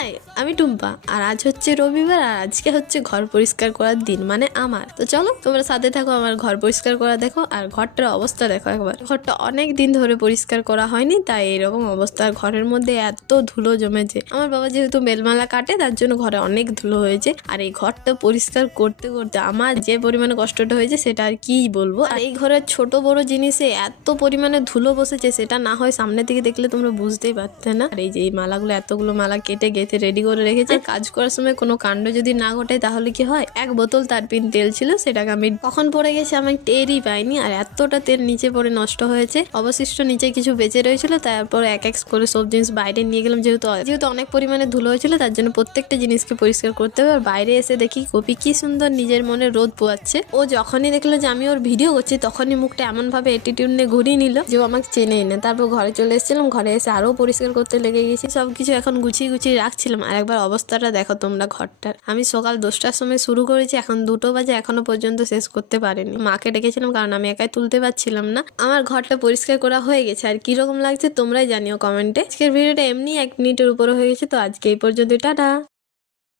High, আমি টুম্পা। আর আজ হচ্ছে রবিবার, আর আজকে হচ্ছে ঘর পরিষ্কার করার দিন, মানে আমার। তো চলো তোমরা সাথে থাকো, আমার ঘর পরিষ্কার করা দেখো। আর ঘরটার অবস্থা দেখো একবার। ঘরটা অনেক দিন ধরে পরিষ্কার করা হয়নি, তাই এরকম অবস্থা। আর ঘরের মধ্যে এত ধুলো জমেছে। আমার বাবা যেহেতু বেলমালা কাটে, তার জন্য ঘরে অনেক ধুলো হয়েছে। আর এই ঘরটা পরিষ্কার করতে করতে আমার যে পরিমাণে কষ্টটা হয়েছে সেটা আর কি বলবো। আর এই ঘরের ছোট বড় জিনিসে এত পরিমাণে ধুলো বসেছে, সেটা না হয় সামনে থেকে দেখলে তোমরা বুঝতেই পারতে না। আর এই যে এই মালাগুলো, এতগুলো মালা কেটে গেঁথে রেডি করে রেখেছে। কাজ করার সময় কোনো কাণ্ড যদি না ঘটে তাহলে কি হয়, এক বোতল তারপিন তেল ছিল, সেটাকে আমি কখন পড়ে গেছে আমি টেরই পাইনি। আর এতটা তেল নিচে পড়ে নষ্ট হয়েছে। অবশিষ্ট নিচে কিছু বেঁচে রয়েছিল, তারপর এক এক করে সব জিনিস বাইরে নিয়ে গেলাম। যেহেতু অনেক পরিমাণে ধুলো হয়েছিল, তার জন্য প্রত্যেকটা জিনিসকে পরিষ্কার করতে হবে। আর বাইরে এসে দেখি কপি কি সুন্দর নিজের মনে রোদ পোয়াচ্ছে। ও যখনই দেখলো যে আমি ওর ভিডিও করছি, তখনই মুখটা এমন ভাবে অ্যাটিটিউড নিয়ে ঘুরিয়ে নিল যে ও আমাকে চেনেই না। তারপর ঘরে চলে এসেছিলাম, ঘরে এসে আরো পরিষ্কার করতে লেগে গেছি। সবকিছু এখন গুছিয়ে গুছিয়ে রাখছিলাম। আর একবার অবস্থাটা দেখো তোমরা ঘরটার। আমি সকাল 10টার সময় শুরু করেছি, এখন 2টো বাজে, এখনো পর্যন্ত শেষ করতে পারিনি। মাকে ডেকেছিলাম কারণ আমি একাই তুলতে পারছিলাম না। আমার ঘরটা পরিষ্কার করা হয়ে গেছে। আর কিরকম লাগছে তোমরাই জানিও কমেন্টে। আজকের ভিডিওটা এমনি 1 মিনিটের উপরে হয়ে গেছে। তো আজকে এই পর্যন্ত, টাটা।